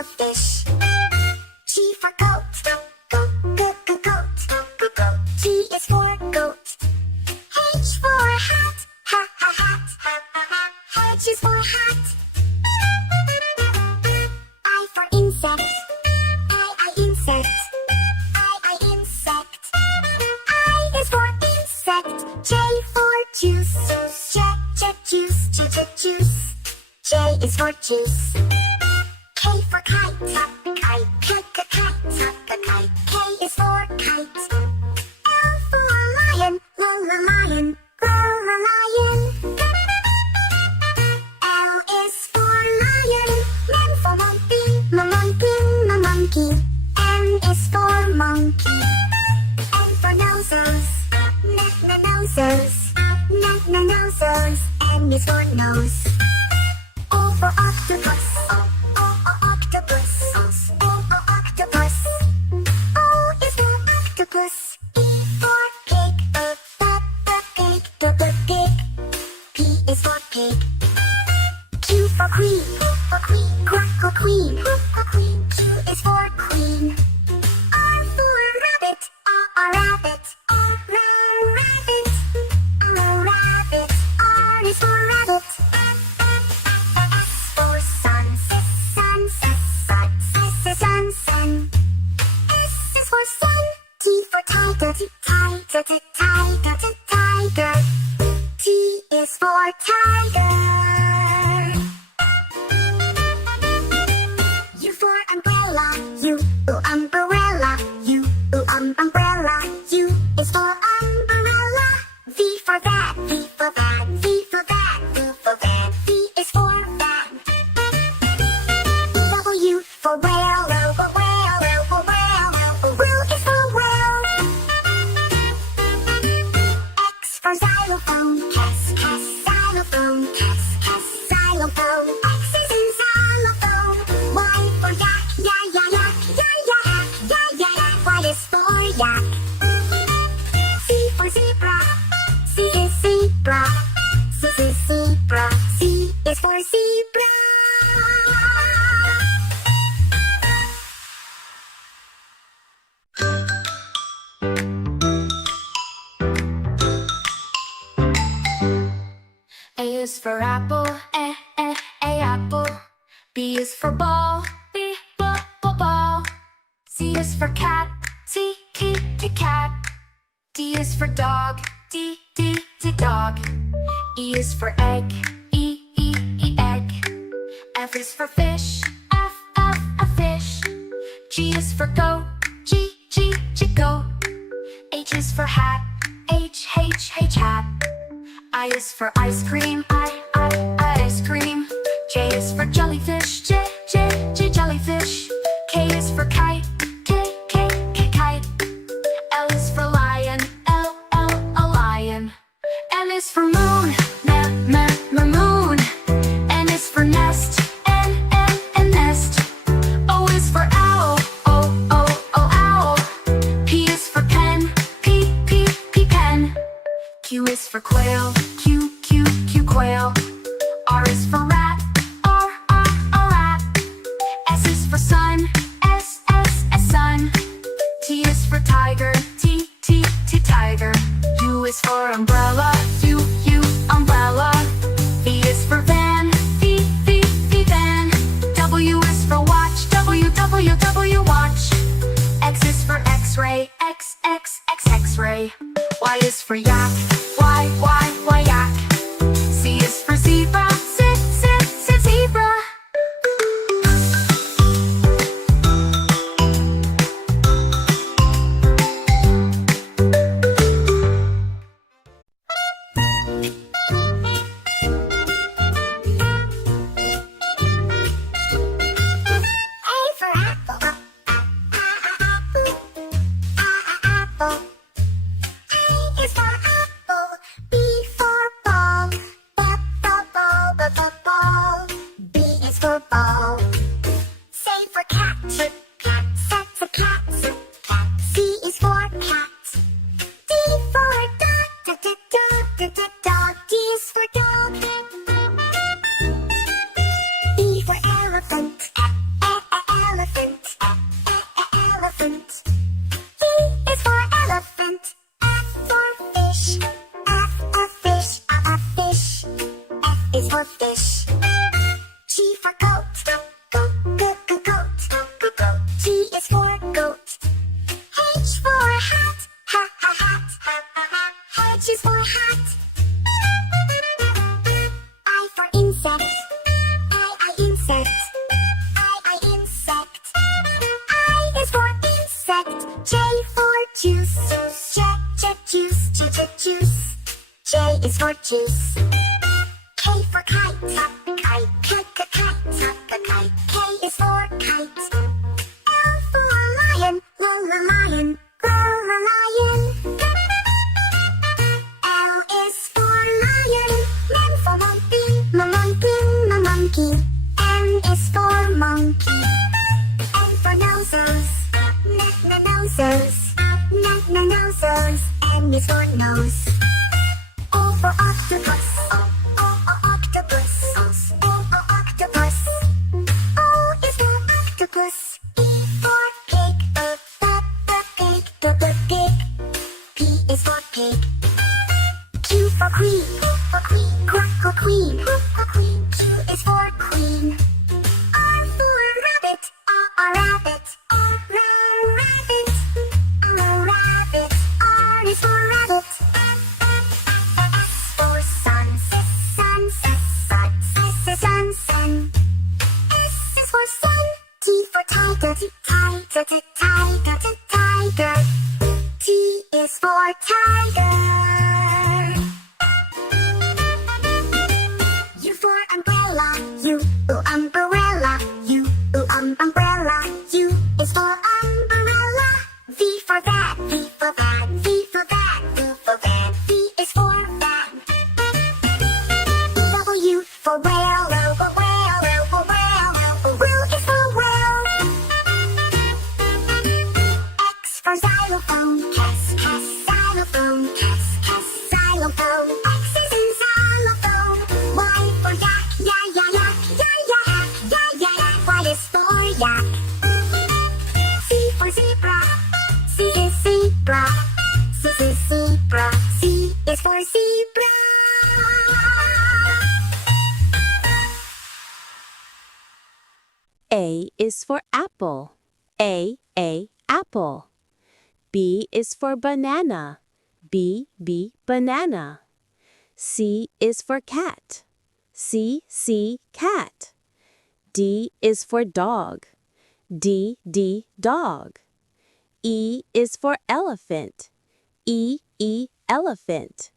for fish. G for goat. Goat. G is for goat. H for hat. Hat. H is for hat. I for insect. I insect. I insect. I is for insect. J for juice. Juice. J is for juice. K for kite. Kite. K is for kite. L for lion. Lion. L is for lion. M for monkey. Monkey. N is for monkey. N for noses. Noses. N is for nose. O for octopus. Octopus. O is for octopus. E for pig. Pig. P is for pig. Q for queen. Queen. Q is for queen. R for rabbit. Rabbit. R is for rabbit. S for sun. Sun. S is for sun. T for tiger. Tiger. T is for tiger. U for umbrella. Umbrella. Umbrella. U is for umbrella. V for van. V is for van. W for whale. Whale is for whale. X for xylophone. Xylophone. X is in xylophone. Y for yak. Yak. Y is for yak. Z for zebra. Z is zebra. Z is for zebra. A is for apple. A apple. B is for ball. Ball. C is for cat. C cat. D is for dog. D dog. E is for egg. E egg. F is for fish. F fish. G is for goat. G goat. H is for hat. H hat. I is for ice cream. Ice cream. J is for jellyfish. J jellyfish. K is for kite. K kite. L is for lion. L lion. N is for moon. Moon. N is for nest. N nest. O is for owl. Owl. P is for pen. P pen. Q is for quail. Q quail. R is for rat. R rat. S is for sun. S sun. T is for tiger. T tiger. U is for umbrella. U umbrella. V is for van. V van. W is for watch. W watch. X is for x-ray. X-ray. Y is for yak. Y yak. Z is for zebra. Zebra. A for apple. Apple. A is for apple. for juice. K for kite, kite, kite, kite, kite, kite. K is for kite. L for lion, lion, lion. L is for lion. M for monkey, monkey. N is for monkey. N for noses, noses, noses. N is for nose. O for octopus, octopus, octopus. O is for octopus. P for pig, pig. P is for pig. Q for queen, queen. Q is for queen. R for rabbit, rabbit. R is for rabbit. S for sun, sun. S is for sun. T for tiger, tiger. T is for tiger. U for umbrella, umbrella. U is for umbrella. V for van, V for van. V is for van. W for whale, whale is for whale. X for xylophone, xylophone. X is in xylophone. Y for yak, yak. Y is for yak. Z for zebra, Z is zebra. Z is for zebra. A is for apple. A, apple. B is for banana. B, banana. C is for cat. C, cat. D is for dog. D, dog. E is for elephant. E, elephant.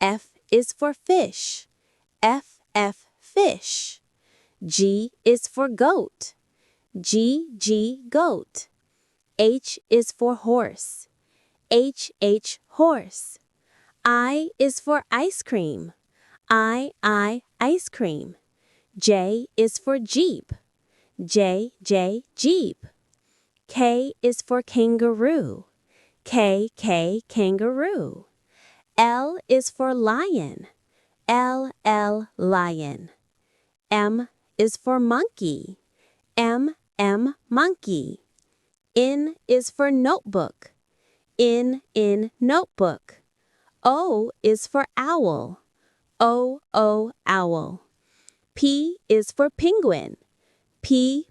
F is for fish. F, fish. G is for goat. G, goat. H is for horse. H, horse. I is for ice cream. I, ice cream. J is for jeep. J, jeep. K is for kangaroo. K, kangaroo. L is for lion. L, lion. M is for monkey. M, monkey. N is for notebook. N, notebook. O is for owl. O, owl. P is for penguin. P,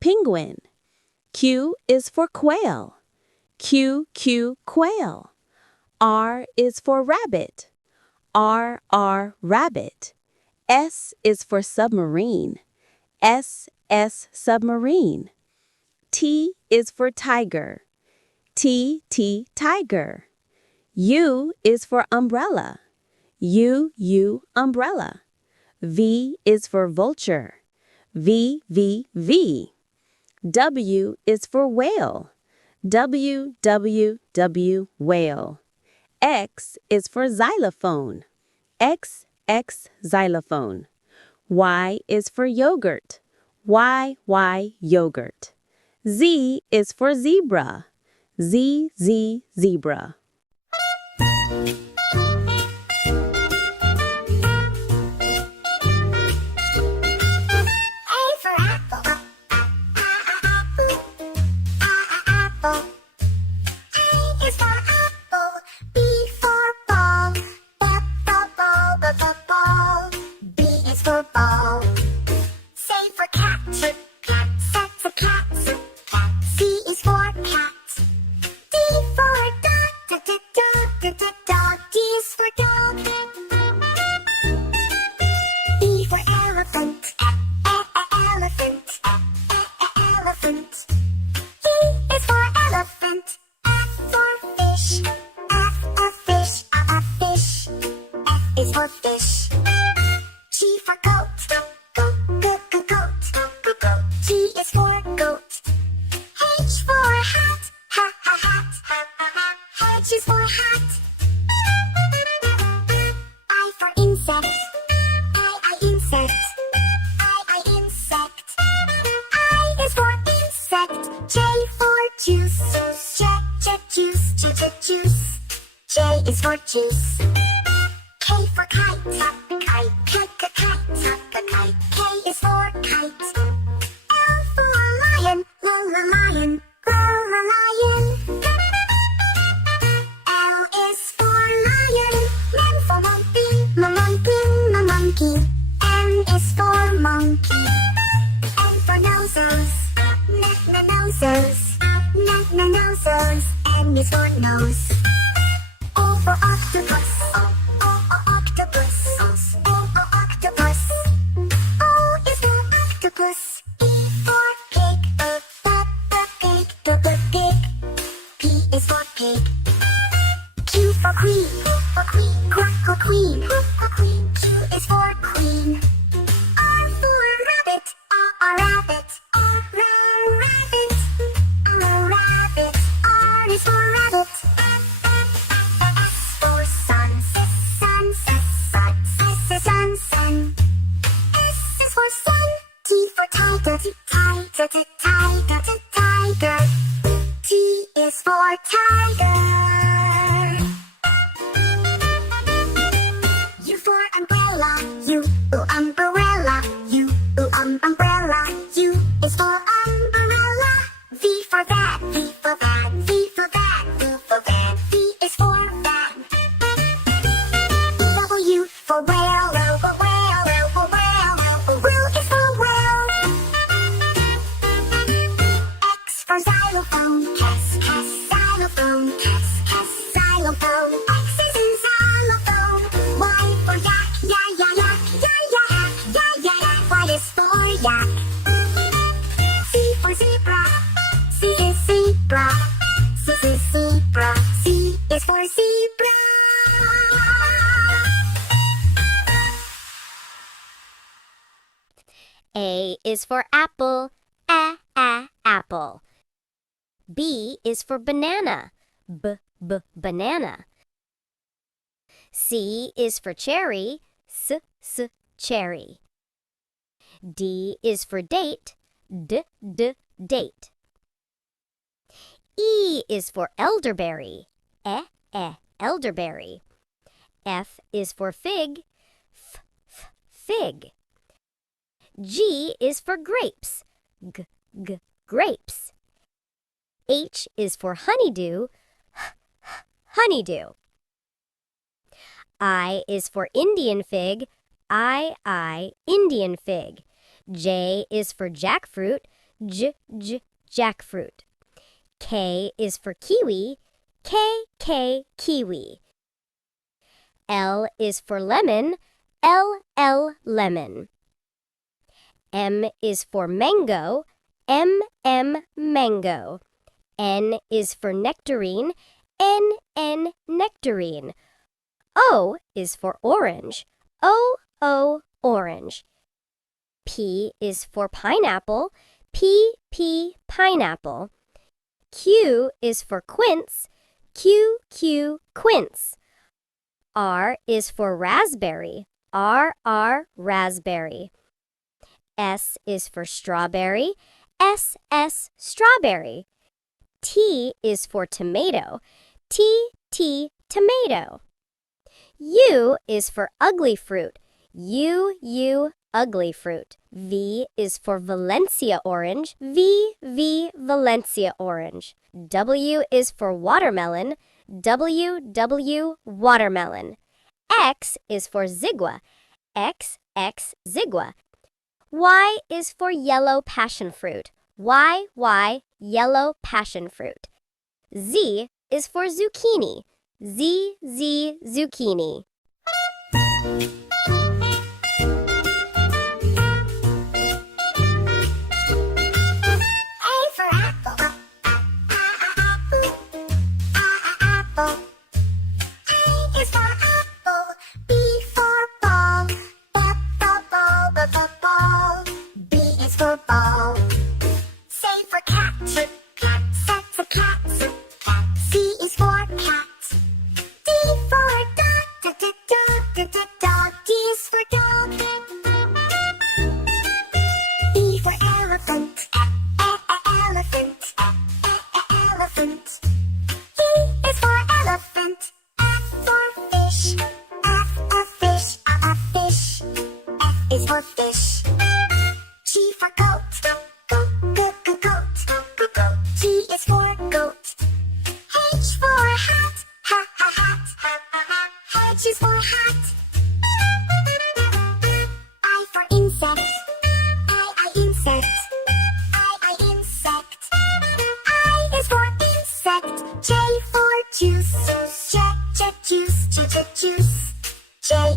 penguin. Q is for quail. Q, quail. R is for rabbit. R, rabbit. S is for submarine. S, submarine. T is for tiger. T, tiger. U is for umbrella. U, umbrella. V is for vulture. V, W is for whale. W, whale. X is for xylophone. X, xylophone. Y is for yogurt. Y, yogurt. Z is for zebra. Z, zebra. Is is for juice. K for kite, kite, kite, kite, kite. K is for kite. L for lion, lion, lion. L is for lion. M for monkey, monkey. N is for monkey. N for noses, noses. N is for nose. O for octopus, octopus. Octopus. O is for octopus. E for pig, pig. P is for pig. Q for queen, queen. Q is for queen. R for rabbit, rabbit. R is for rabbit. S for sun, sun. S is for sun. T for tiger, tiger. T is for tiger. U for umbrella, umbrella. Umbrella. U is for umbrella. V for van, V for van. V is for van. W for whale, whale is for whale. X for xylophone, xylophone. X is in xylophone. Y for yak, yak. Y is for yak. Z for zebra, Z is zebra. Z is for zebra. A is for apple, apple. B is for banana, banana. C is for cherry, cherry. D is for date, date. E is for elderberry, elderberry. F is for fig, fig. G is for grapes, grapes. H is for honeydew, honeydew. I is for Indian fig, Indian fig. J is for jackfruit, jackfruit. K is for kiwi, kiwi. L is for lemon, lemon. M is for mango, mango. N is for nectarine, nectarine. O is for orange, orange. P is for pineapple, pineapple. Q is for quince, quince. R is for raspberry, raspberry. S is for strawberry, strawberry. T is for tomato, tomato. U is for ugly fruit, ugly fruit. V is for Valencia orange, Valencia orange. W is for watermelon, watermelon. X is for zigua, zigua. Y is for yellow passion fruit, yellow passion fruit. Z is for zucchini, zucchini. A for apple, apple. A is for apple. B for ball, ball. B is for ball. C for cat, Cat's a cat. C is for cat. D for dog, dog. D is for dog. E for elephant, elephant. E is for elephant. F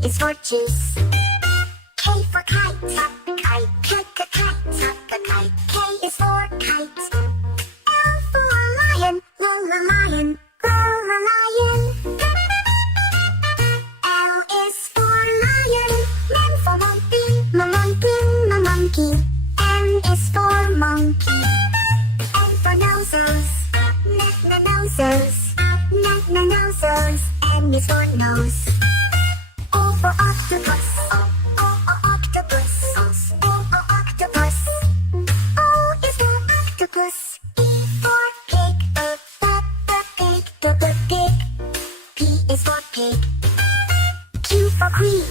is for juice. K for kite, kite, kite, kite, kite. K is for kite. L for lion, lion, lion. L is for lion. M for monkey, monkey. N is for monkey. N for noses, noses, noses. N is for nose. O for octopus, octopus, octopus. O is for octopus. P for pig, pig. P is for pig. Q for queen,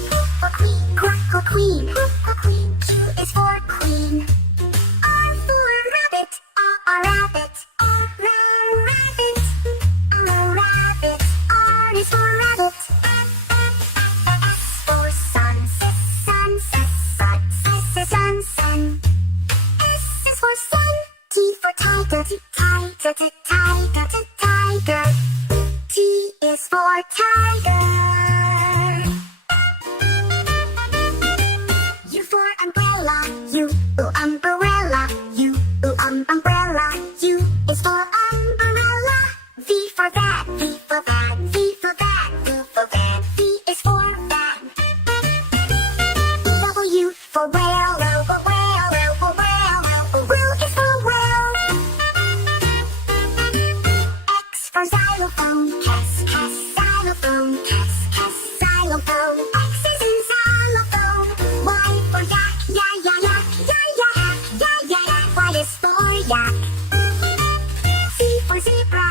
queen. Q is for queen. R for rabbit, rabbit. Rabbit. R is for rabbit. S for sun, sun. S is for sun. T for tiger, tiger. T is for tiger. U for umbrella, umbrella. U is for umbrella. V for van, V for van. V is for van. W for whale, whale is for whale. X for xylophone, xylophone. X is in xylophone. Y for yak, yak. Y is for yak. Z for zebra,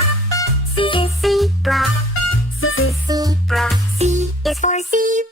Z is zebra. Z is for zebra.